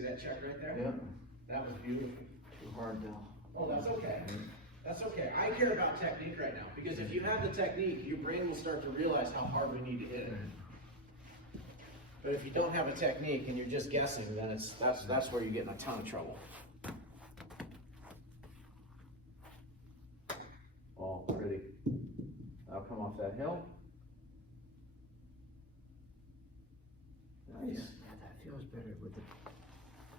see that check right there? Yeah. That was beautiful. Too hard though. Oh, that's okay. That's okay. I care about technique right now, because if you have the technique, your brain will start to realize how hard we need to hit it. But if you don't have a technique and you're just guessing, then that's where you get in a ton of trouble. Oh, pretty. I'll come off that hill. Nice. Yeah, that feels better with the.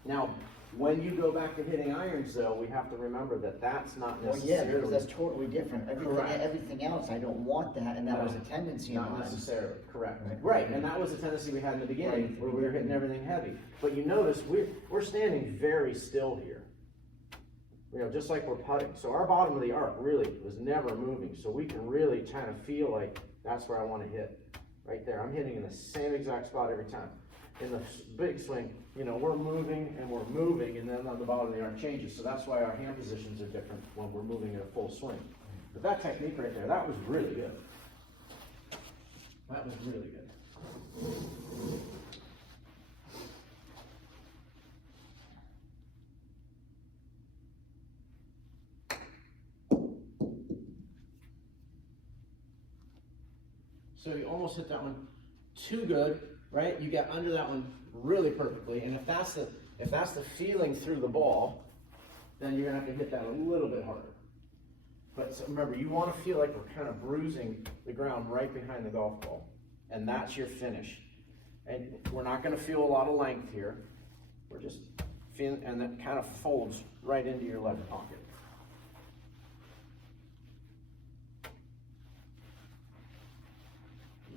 Now, when you go back to hitting irons, though, we have to remember that that's not Well, yeah, necessarily. because that's totally different. Everything else, I don't want that, and that was a tendency of Not mine. necessarily, correct. Right. Right, and that was a tendency we had in the beginning, Right. where we were hitting everything heavy. But you notice, we're standing very still here. You know, just like we're putting. So our bottom of the arc really was never moving. So we can really kind of feel like that's where I want to hit. Right there. I'm hitting in the same exact spot every time. In the big swing, you know, we're moving, and then on the bottom of the arc changes. So that's why our hand positions are different when we're moving at a full swing. But that technique right there, that was really good. That was really good. So you almost hit that one too good, right? You get under that one really perfectly, and if that's the feeling through the ball, then you're gonna have to hit that a little bit harder. But remember, you want to feel like we're kind of bruising the ground right behind the golf ball, and that's your finish. And we're not going to feel a lot of length here. We're just feeling, and that kind of folds right into your left pocket.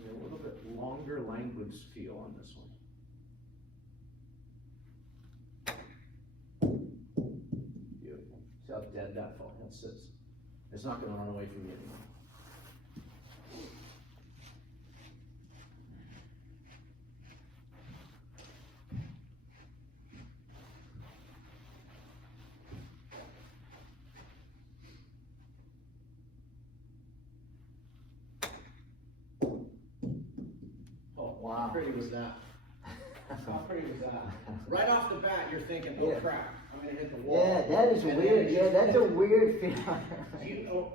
A little bit longer language feel on this one. Beautiful. See how dead that sits. It's not going to run away from you anymore. Oh, wow. How pretty was that? How pretty was that? Right off the bat, you're thinking, oh crap, I'm going to hit the wall. Yeah, that is weird. Yeah, that's a weird feeling.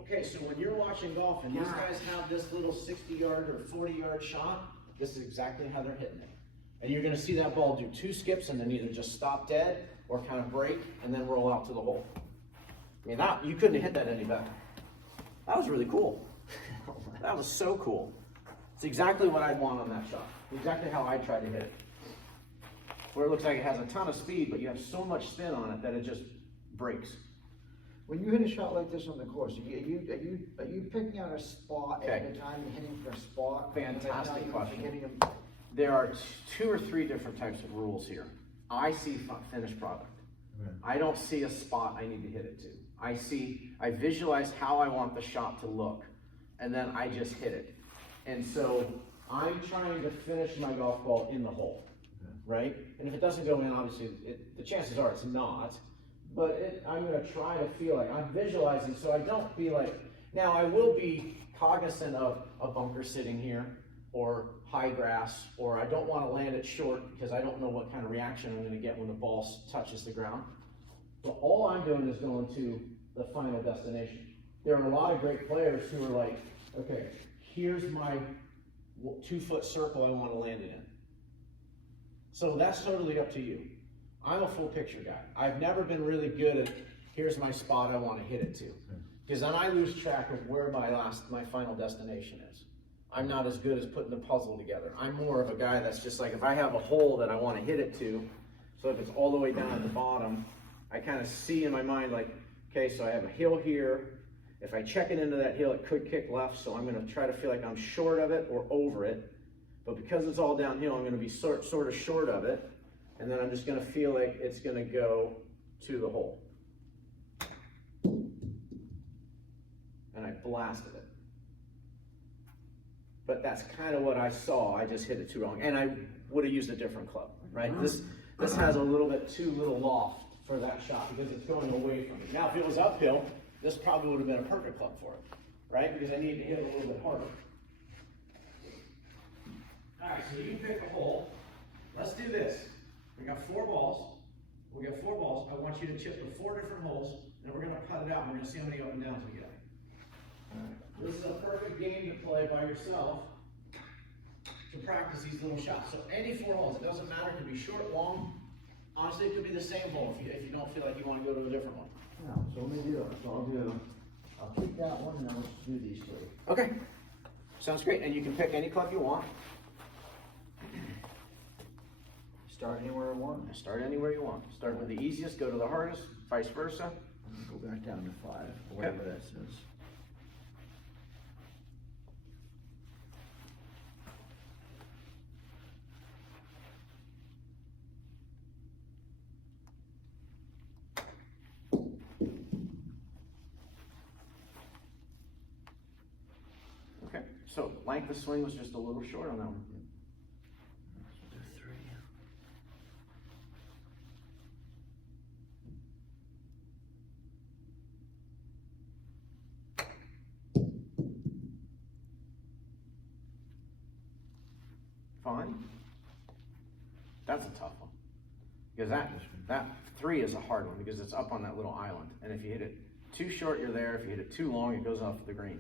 Okay, so when you're watching golf and these guys have this little 60-yard or 40-yard shot, this is exactly how they're hitting it. And you're going to see that ball do two skips and then either just stop dead or kind of break and then roll out to the hole. I mean, you couldn't have hit that any better. That was really cool. That was so cool. It's exactly what I'd want on that shot. Exactly how I try to hit it. Where it looks like it has a ton of speed, but you have so much spin on it that it just breaks. When you hit a shot like this on the course, are you picking out a spot at a time and hitting for a spot? Fantastic question. Hitting them? There are 2 or 3 different types of rules here. I see finished product. Right. I don't see a spot I need to hit it to. I visualize how I want the shot to look, and then I just hit it. And so I'm trying to finish my golf ball in the hole. Right? And if it doesn't go in, obviously, the chances are it's not. But I'm going to try to feel like I'm visualizing so I don't be like, now I will be cognizant of a bunker sitting here or high grass, or I don't want to land it short because I don't know what kind of reaction I'm going to get when the ball touches the ground. But all I'm doing is going to the final destination. There are a lot of great players who are like, okay, here's my 2-foot circle I want to land it in. So that's totally up to you. I'm a full picture guy. I've never been really good at, here's my spot I want to hit it to. Because then I lose track of where my final destination is. I'm not as good as putting the puzzle together. I'm more of a guy that's just like, if I have a hole that I want to hit it to, so if it's all the way down at the bottom, I kind of see in my mind like, okay, so I have a hill here. If I check it into that hill, it could kick left, so I'm going to try to feel like I'm short of it or over it. But because it's all downhill, I'm going to be sort of short of it, and then I'm just going to feel like it's going to go to the hole. And I blasted it. But that's kind of what I saw. I just hit it too wrong. And I would have used a different club, right? This has a little bit too little loft for that shot because it's going away from me. Now, if it was uphill, this probably would have been a perfect club for it, right? Because I need to hit it a little bit harder. All right, so you can pick a hole. Let's do this. We got 4 balls. We got 4 balls. I want you to chip the 4 different holes, and we're gonna putt it out. We're gonna see how many up and downs we get. This is a perfect game to play by yourself to practice these little shots. So any 4 holes, it doesn't matter. It could be short, long. Honestly, it could be the same hole if you don't feel like you want to go to a different one. No, so let me do it. So I'll keep that one and then we'll just do these 3. Okay. Sounds great. And you can pick any club you want. Start anywhere I want. Start anywhere you want. Start with the easiest, go to the hardest, vice versa. Go back down to 5, or whatever that says. Okay, so length of swing was just a little short on that one. So do 3. Fine. That's a tough one. Because that 3 is a hard one because it's up on that little island. And if you hit it too short, you're there. If you hit it too long, it goes off the green.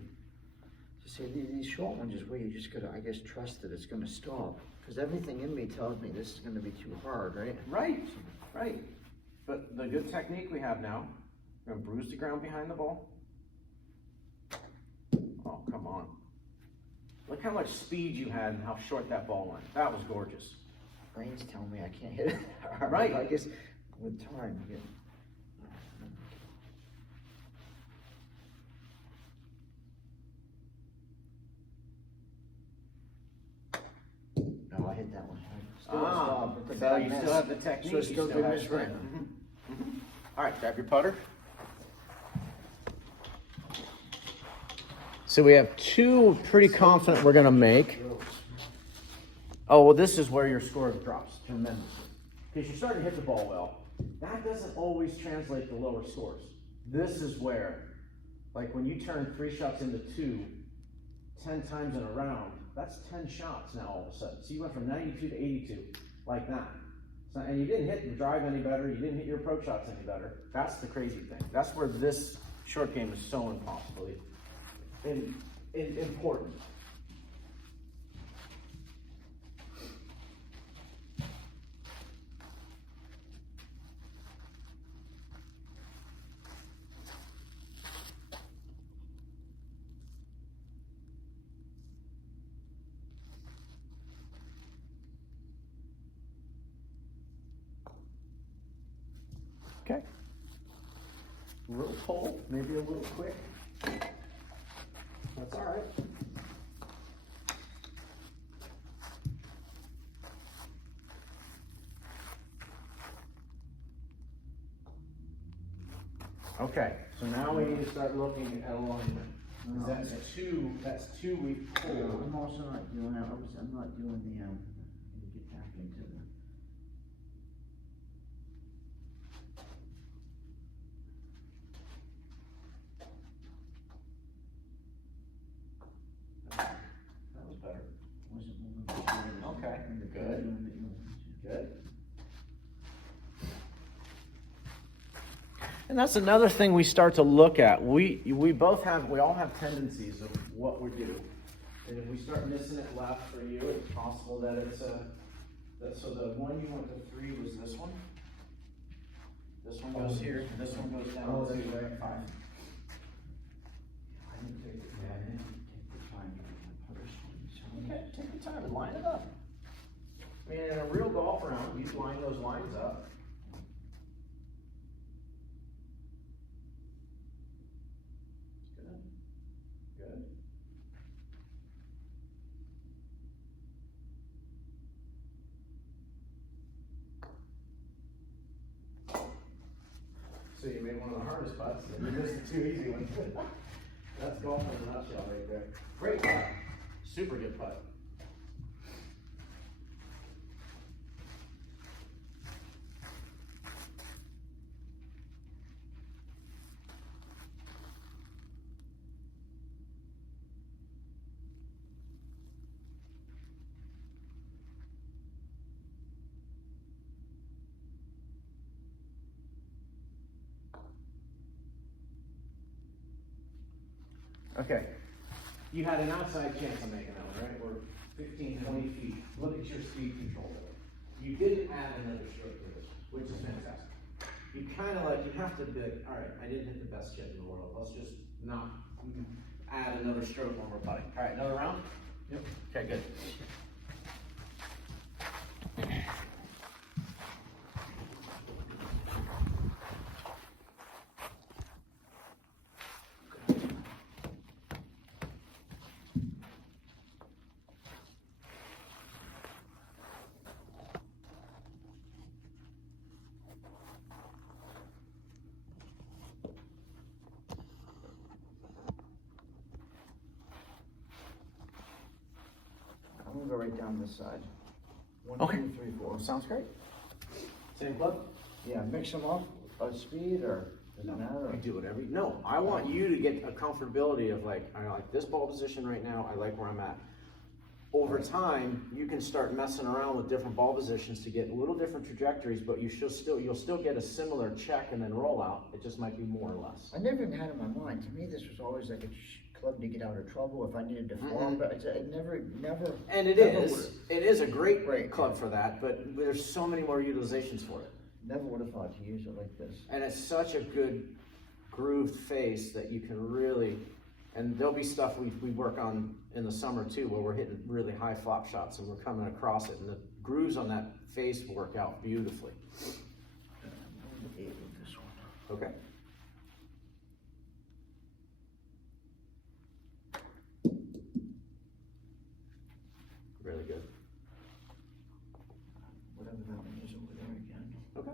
See, these short ones is where you just gotta, I guess, trust that it's gonna stop. Because everything in me tells me this is gonna be too hard, right? Right, right. But the good technique we have now, we're gonna bruise the ground behind the ball. Oh, come on. Look how much speed you had and how short that ball went. That was gorgeous. Brain's telling me I can't hit it hard. Right. I guess with time, you get. No, I hit that one. Still stop, but so I you missed. still have the technique. So you it's still have good miss strength. right. All right, grab your putter. So we have 2 pretty confident we're gonna make. Oh, well, this is where your score drops tremendously. Because you're starting to hit the ball well. That doesn't always translate to lower scores. This is where, like when you turn 3 shots into 2, 10 times in a round, that's 10 shots now all of a sudden. So you went from 92 to 82, like that. So, and you didn't hit the drive any better, you didn't hit your approach shots any better. That's the crazy thing. That's where this short game is so impossibly important. Okay. A little pull, maybe a little quick. That's all right. Okay, so now we need to start looking at alignment. That's 2 we've pulled. I'm also not doing that. I'm not doing the, get back into the. That was better. Wasn't moving. Okay, good. Good. And that's another thing we start to look at. We all have tendencies of what we do. And if we start missing it left for you, it's possible that it's so the one you went to 3 was this one. This one goes here, and this one goes down to 5. I didn't take the, I didn't take the time to get my putter swing. Okay, take your time and line it up. I mean, in a real golf round, you line those lines up. Good. Good. So you made one of the hardest putts, and you missed the 2 easy ones. That's golf in a nutshell right there. Great putt. Super good putt. Okay. You had an outside chance of making that one, right? We're 15, 20 feet. Look at your speed control. You didn't add another stroke to this, which is fantastic. You kind of like, you have to be like, all right, I didn't hit the best chip in the world. Let's just not add another stroke when we're putting. All right, another round? Yep. Okay, good. I'm gonna go right down this side. One, Okay. 2, 3, 4. Sounds great. Same club? Yeah, mix them up, speed, or does it matter? I do whatever. No, I want you to get a comfortability of like, I like this ball position right now. I like where I'm at. Over time, you can start messing around with different ball positions to get a little different trajectories, but you'll still get a similar check and then roll out. It just might be more or less. I never even had in my mind. To me, this was always like a club to get out of trouble if I needed to form, but it never. And it is a great club for that, but there's so many more utilizations for it. Never would have thought to use it like this. And it's such a good grooved face that you can really, and there'll be stuff we work on in the summer too, where we're hitting really high flop shots and we're coming across it, and the grooves on that face work out beautifully. I'm gonna with this one. Okay. Really good. Whatever that one is over there again. Okay.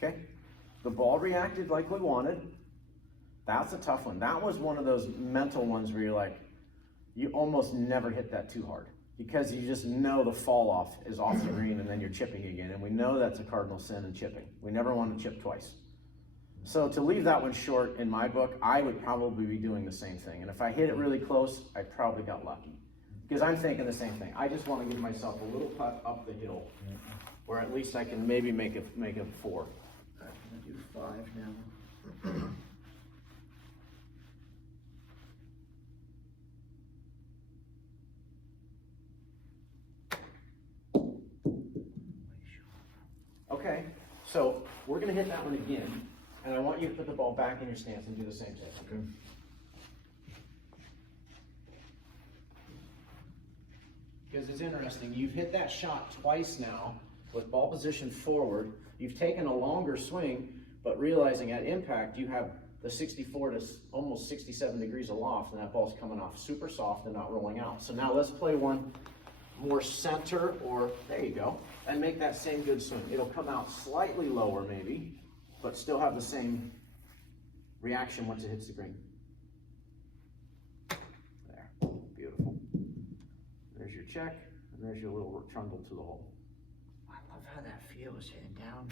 Okay, the ball reacted like we wanted. That's a tough one. That was one of those mental ones where you're like, you almost never hit that too hard because you just know the fall off is off the green and then you're chipping again. And we know that's a cardinal sin in chipping. We never want to chip twice. So to leave that one short in my book, I would probably be doing the same thing. And if I hit it really close, I probably got lucky. Because I'm thinking the same thing. I just want to give myself a little putt up the hill where at least I can maybe make it 4. I'm gonna do 5 now. Okay, so we're gonna hit that one again, and I want you to put the ball back in your stance and do the same thing. Okay. Because it's interesting, you've hit that shot twice now with ball position forward. You've taken a longer swing, but realizing at impact you have the 64 to almost 67 degrees aloft, and that ball's coming off super soft and not rolling out. So now let's play one more center, or there you go, and make that same good swing. It'll come out slightly lower maybe, but still have the same reaction once it hits the green. There, beautiful. There's your check, and there's your little trundle to the hole. I love how that feels hitting down.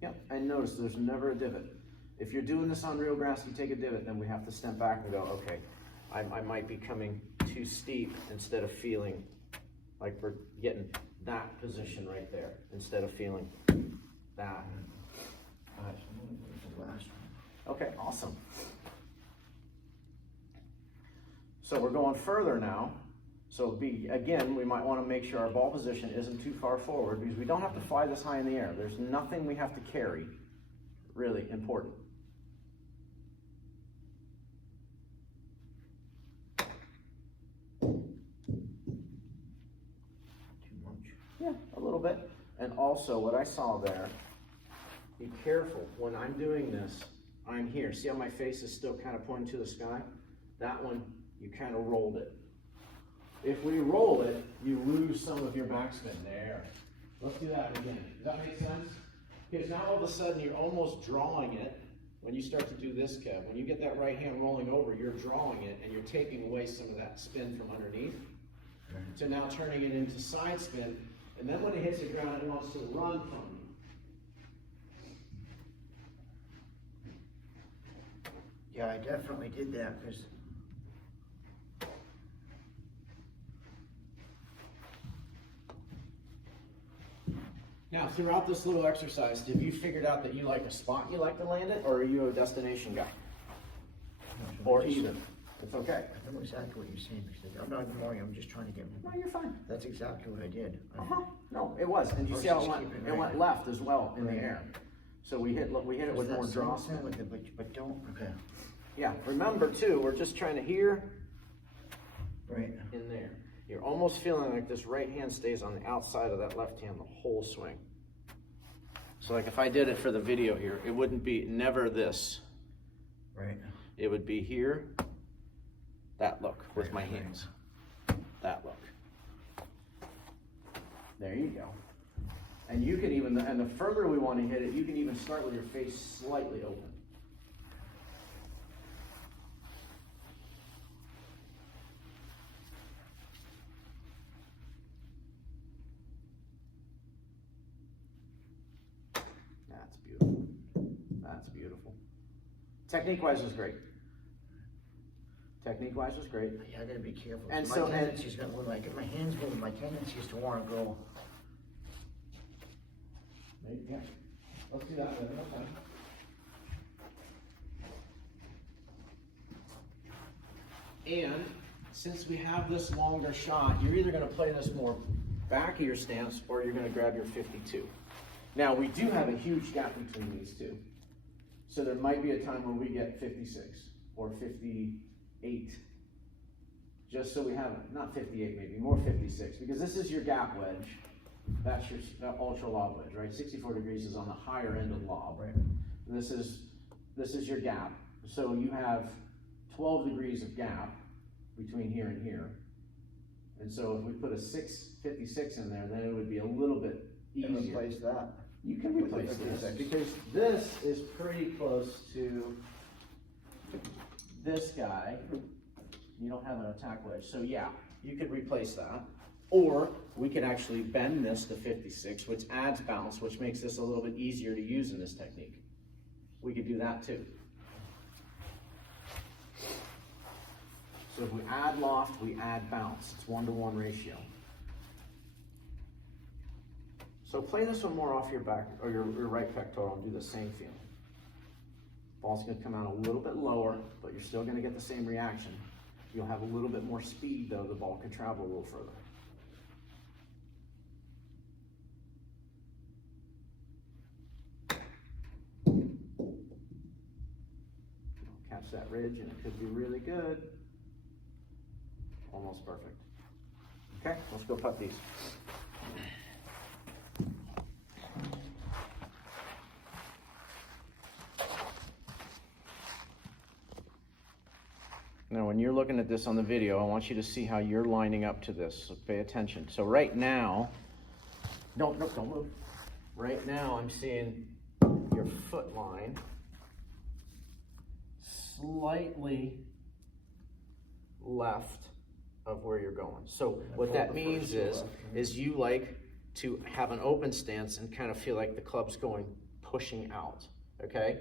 Yep, and notice there's never a divot. If you're doing this on real grass, you take a divot, then we have to step back and go, okay, I might be coming too steep instead of feeling like we're getting that position right there, instead of feeling that. All right, so I'm gonna go to the last one. Okay, awesome. So we're going further now. So again, we might want to make sure our ball position isn't too far forward because we don't have to fly this high in the air. There's nothing we have to carry, really important. Yeah, a little bit. And also what I saw there, be careful, when I'm doing this, I'm here. See how my face is still kind of pointing to the sky? That one, you kind of rolled it. If we roll it, you lose some of your backspin. There. Let's do that again. Does that make sense? Because now all of a sudden you're almost drawing it. When you start to do this, Kev, when you get that right hand rolling over, you're drawing it and you're taking away some of that spin from underneath. So now turning it into side spin. And then when it hits the ground, it wants to run from you. Yeah, I definitely did that, because Now, throughout this little exercise, have you figured out that you like a spot you like to land it, or are you a destination guy? Or either? It's okay. I know exactly what you're saying, because I'm not ignoring you, I'm just trying to get. No, you're fine. That's exactly what I did. No, it was, and you see how it went, it went left as well in the air. So we hit it with more draw. But don't, okay. Yeah, remember too, we're just trying to here, Right. in there. You're almost feeling like this right hand stays on the outside of that left hand the whole swing. So like if I did it for the video here, it wouldn't be never this. Right. It would be here, that look with my hands, that look. There you go. And you can even, and the further we want to hit it, you can even start with your face slightly open. That's beautiful. That's beautiful. Technique-wise was great. Technique-wise was great. Yeah, I gotta be careful. And my so- tendency's gonna, when I get my hands moving, my tendency is to wanna go. Yeah. Let's do that one more time. And since we have this longer shot, you're either going to play this more back of your stance or you're going to grab your 52. Now, we do have a huge gap between these two. So there might be a time where we get 56 or 58. Just so we have, not 58 maybe, more 56, because this is your gap wedge. That's your ultra lob wedge, right? 64 degrees is on the higher end of lob. Right. This is your gap. So you have 12 degrees of gap between here and here. And so if we put a 656 in there, then it would be a little bit easier. And replace that. You can replace this because this is pretty close to this guy. You don't have an attack wedge, so yeah, you could replace that. Or we could actually bend this to 56, which adds bounce, which makes this a little bit easier to use in this technique. We could do that too. So if we add loft, we add bounce. It's 1-to-1 ratio. So play this one more off your back or your right pectoral and do the same feeling. Ball's gonna come out a little bit lower, but you're still gonna get the same reaction. You'll have a little bit more speed though, the ball can travel a little further. Catch that ridge and it could be really good. Almost perfect. Okay, let's go putt these. Now, when you're looking at this on the video, I want you to see how you're lining up to this, so pay attention. So right now, don't move. Right now, I'm seeing your foot line slightly left of where you're going. So what that means is you like to have an open stance and kind of feel like the club's going, pushing out, okay?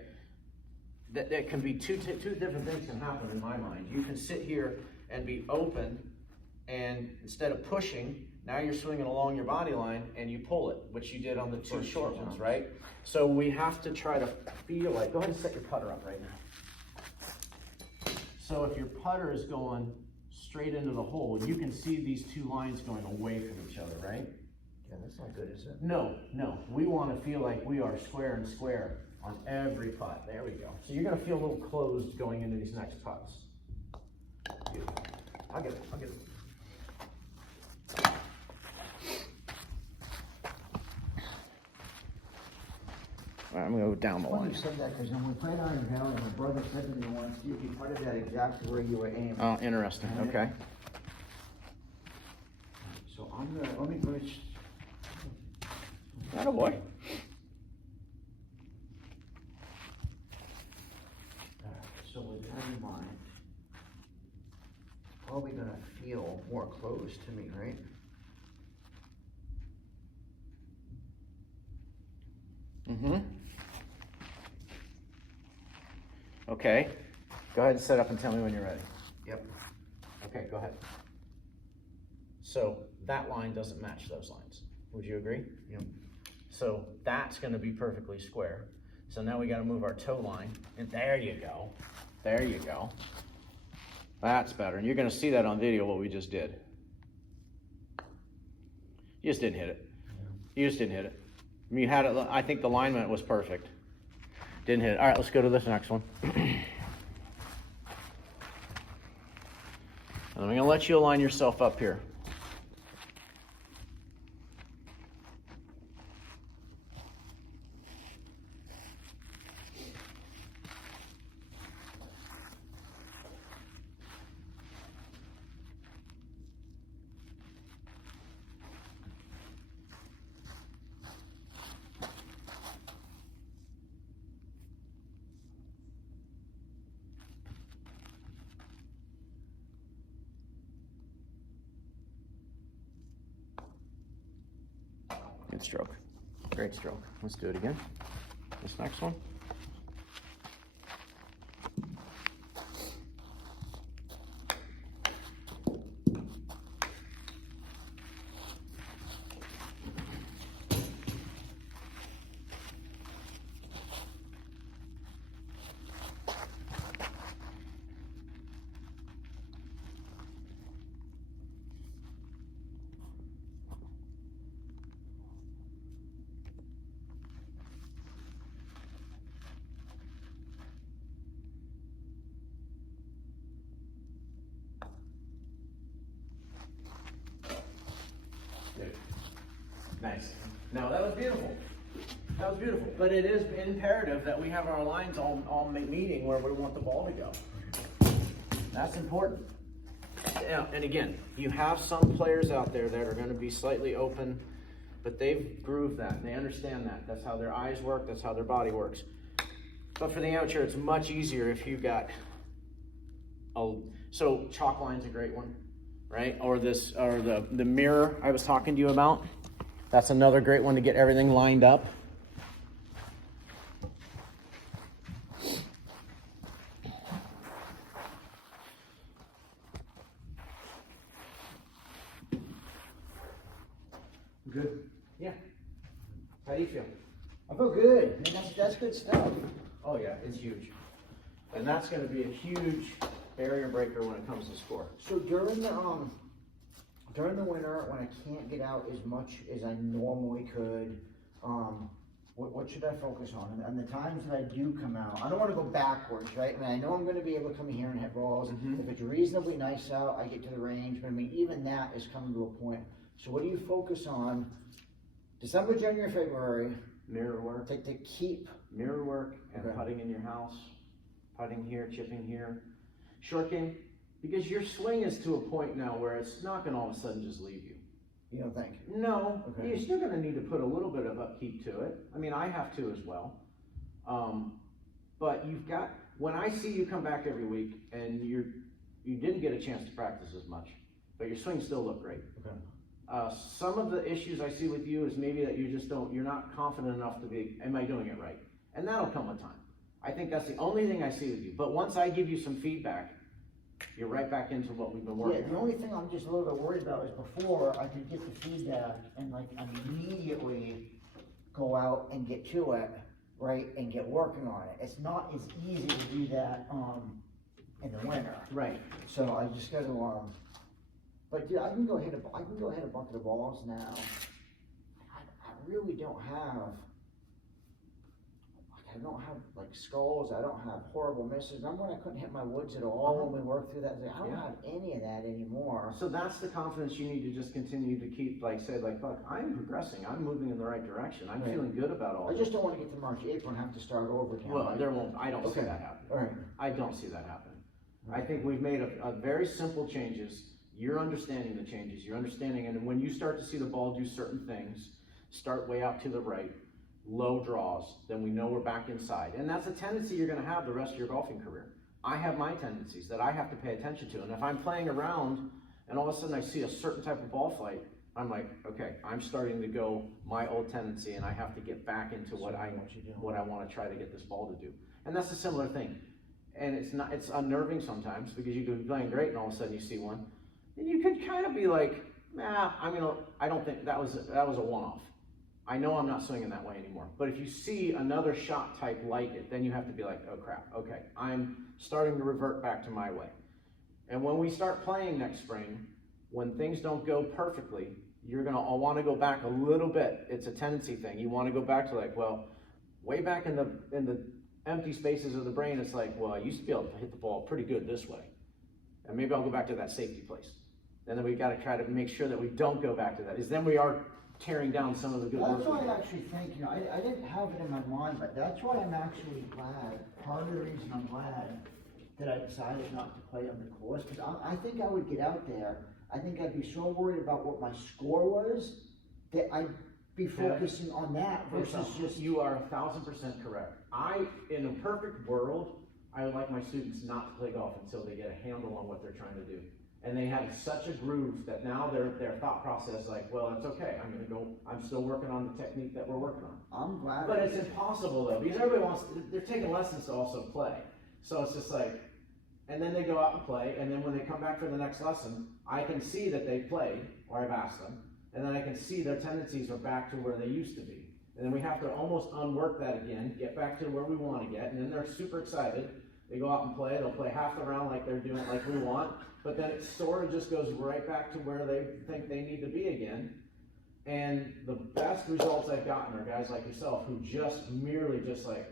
That can be two different things can happen in my mind. You can sit here and be open, and instead of pushing, now you're swinging along your body line and you pull it, which you did on the two short ones, right? So we have to try to feel like, go ahead and set your putter up right now. So if your putter is going straight into the hole, you can see these two lines going away from each other, right? Yeah, that's not good, is it? No. We want to feel like we are square and square on every putt. There we go. So you're going to feel a little closed going into these next putts. Beautiful. I'll get it. All right, I'm going to go down the Funny line. you said that, because when we played Iron Valley, my brother said to me once, you putted that exactly where you were aiming. Oh, interesting. Okay. So I'm gonna, let me Atta boy. So with that in mind, it's probably gonna feel more close to me, right? Mm-hmm. Okay. Go ahead and set up and tell me when you're ready. Yep. Okay, go ahead. So that line doesn't match those lines. Would you agree? Yep. So that's gonna be perfectly square. So now we gotta move our toe line, and there you go. There you go. That's better, and you're gonna see that on video what we just did. You just didn't hit it. You just didn't hit it. I mean, you had it, I think the alignment was perfect. Didn't hit it. All right, let's go to this next one. And I'm gonna let you align yourself up here. Good stroke. Great stroke. Let's do it again. This next one. Nice. No, that was beautiful. That was beautiful. But it is imperative that we have our lines all meeting where we want the ball to go. That's important. Yeah, and again, you have some players out there that are going to be slightly open, but they've grooved that. They understand that. That's how their eyes work. That's how their body works. But for the amateur, it's much easier if you've got so chalk line's a great one, right? Or the mirror I was talking to you about. That's another great one to get everything lined up. Good? Yeah. How do you feel? I feel good. I mean, that's good stuff. Oh yeah, it's huge. And that's going to be a huge barrier breaker when it comes to score. So during the winter, when I can't get out as much as I normally could, what should I focus on? And the times that I do come out, I don't want to go backwards, right? I mean, I know I'm going to be able to come here and hit balls. If it's reasonably nice out, I get to the range. But I mean, even that is coming to a point. So what do you focus on? December, January, February. Mirror work. To keep. Mirror work and Okay. putting in your house. Putting here, chipping here. Short game. Because your swing is to a point now where it's not going to all of a sudden just leave you. You don't think? No, Okay. you're still going to need to put a little bit of upkeep to it. I mean, I have to as well. But you've got, when I see you come back every week and you didn't get a chance to practice as much, but your swings still look great. Okay. Some of the issues I see with you is maybe that you're not confident enough to be, am I doing it right? And that'll come with time. I think that's the only thing I see with you. But once I give you some feedback, you're right back into what we've been working Yeah, the only thing I'm just a little bit worried about is before I could get the feedback and like immediately go out and get to it, right, and get working on it. It's not as easy to do that in the winter. Right. So I just gotta but dude, I can go hit a bucket of balls now. I really don't have. I don't have like skulls, I don't have horrible misses. Remember when I couldn't hit my woods at all when we worked through that? I don't have any of that anymore. So that's the confidence you need to just continue to keep, look, I'm progressing, I'm moving in the right direction, I'm feeling good about all I this. just don't want to get to March, April and have to start over again. Well, I don't see that happening. All right. I don't see that happening. I think we've made a very simple changes. You're understanding the changes, you're understanding, and when you start to see the ball do certain things, start way out to the right, low draws, then we know we're back inside. And that's a tendency you're going to have the rest of your golfing career. I have my tendencies that I have to pay attention to. And if I'm playing around and all of a sudden I see a certain type of ball flight, I'm like, okay, I'm starting to go my old tendency and I have to get back into what I want to try to get this ball to do. And that's a similar thing. and it's unnerving sometimes because you could be playing great and all of a sudden you see one, and you could kind of be like, nah, I don't think that was a one-off. I know I'm not swinging that way anymore. But if you see another shot type like it, then you have to be like, oh crap, okay, I'm starting to revert back to my way. And when we start playing next spring, when things don't go perfectly, you're gonna all want to go back a little bit. It's a tendency thing. You want to go back to like, well, way back in the empty spaces of the brain, it's like, well, I used to be able to hit the ball pretty good this way, and maybe I'll go back to that safety place. And then we got to try to make sure that we don't go back to that. Is then we are tearing down some of the good work. That's why I actually think, you know, I didn't have it in my mind, but that's why I'm actually glad. Part of the reason I'm glad that I decided not to play on the course, because I think I would get out there. I think I'd be so worried about what my score was that I'd be focusing on that versus just. You are 1,000% correct. In a perfect world, I would like my students not to play golf until they get a handle on what they're trying to do. And they have such a groove that now their thought process is like, well, it's okay. I'm still working on the technique that we're working on. I'm glad. But it's impossible though, because everybody they're taking lessons to also play. So it's just like, and then they go out and play, and then when they come back for the next lesson, I can see that they played, or I've asked them, and then I can see their tendencies are back to where they used to be. And then we have to almost unwork that again, get back to where we want to get, and then they're super excited. They go out and play, they'll play half the round like they're doing like we want, but then it sort of just goes right back to where they think they need to be again. And the best results I've gotten are guys like yourself who just merely just like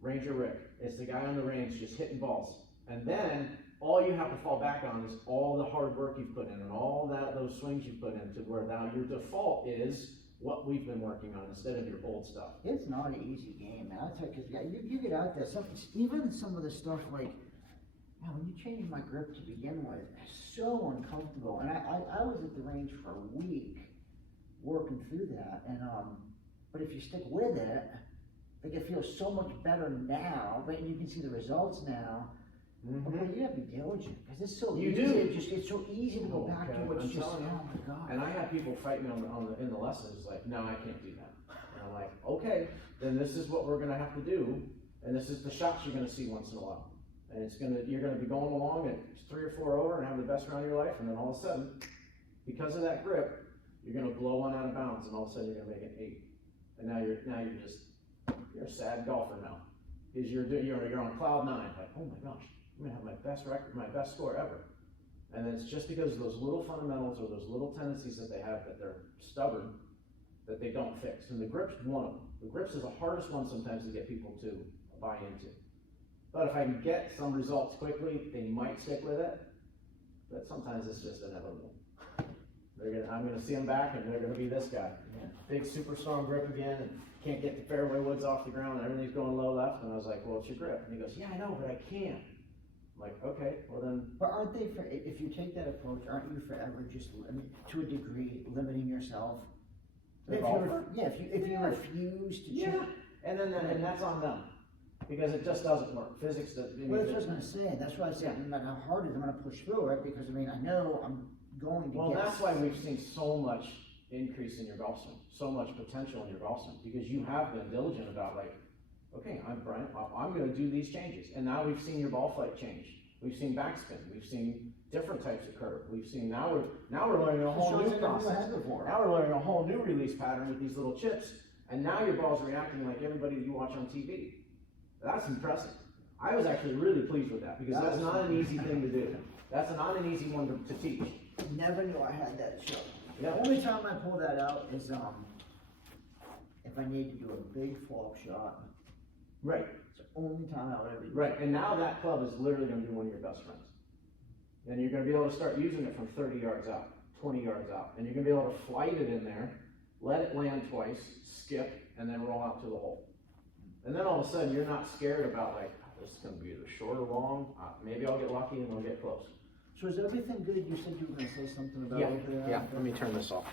Ranger Rick. It's the guy on the range just hitting balls. And then all you have to fall back on is all the hard work you've put in and all those swings you've put in to where now your default is what we've been working on instead of your old stuff. It's not an easy game, man. I'll tell you, because you get out there, even some of the stuff like, man, when you change my grip to begin with, it's so uncomfortable. And I was at the range for a week working through that, and but if you stick with it, like it feels so much better now, but you can see the results now. Mm-hmm. Okay, you have to be diligent because it's so you easy. do. It's so easy to go back to what's just. Oh my god! And I have people fight me in the lessons like, no, I can't do that. And I'm like, okay, then this is what we're gonna have to do, and this is the shots you're gonna see once in a while. And you're gonna be going along at 3 or 4 over and have the best round of your life, and then all of a sudden, because of that grip, you're gonna blow one out of bounds, and all of a sudden you're gonna make it 8. And now you're a sad golfer now, because you're on cloud 9. Like, oh my gosh. I'm gonna have my best record, my best score ever. And it's just because of those little fundamentals or those little tendencies that they have that they're stubborn, that they don't fix. And the grip's one of them. The grips is the hardest one sometimes to get people to buy into. But if I can get some results quickly, they might stick with it. But sometimes it's just inevitable. I'm gonna see them back and they're gonna be this guy. Yeah. Big super strong grip again and can't get the fairway woods off the ground and everything's going low left. And I was like, well, it's your grip. And he goes, yeah, I know, but I can't. Like, okay, well then. But aren't they, if you take that approach, aren't you forever just, to a degree, limiting yourself? If you refuse to change. And that's on them. Because it just doesn't work. Physics doesn't. Well, that's what I was going to say. That's why I said, no matter how hard it is, I'm going to push through it because, I mean, I know I'm going to get. Well, that's why we've seen so much increase in your golf swing, so much potential in your golf swing, because you have been diligent about like, okay, I'm Brian, I'm going to do these changes. And now we've seen your ball flight change. We've seen backspin. We've seen different types of curve. We've seen, now we're learning a whole new process. Now we're learning a whole new release pattern with these little chips. And now your ball's reacting like everybody that you watch on TV. That's impressive. I was actually really pleased with that because that's not an easy thing to do. That's not an easy one to teach. Never knew I had that show. The only time I pull that out is if I need to do a big flop shot. Right. It's the only time I would ever use it. Right, and now that club is literally going to be one of your best friends. And you're going to be able to start using it from 30 yards out, 20 yards out. And you're going to be able to flight it in there, let it land twice, skip, and then roll out to the hole. And then all of a sudden, you're not scared about like, this is going to be either short or long. Maybe I'll get lucky and we'll get close. So is everything good? You said you were going to say something about Yeah, let me turn this off.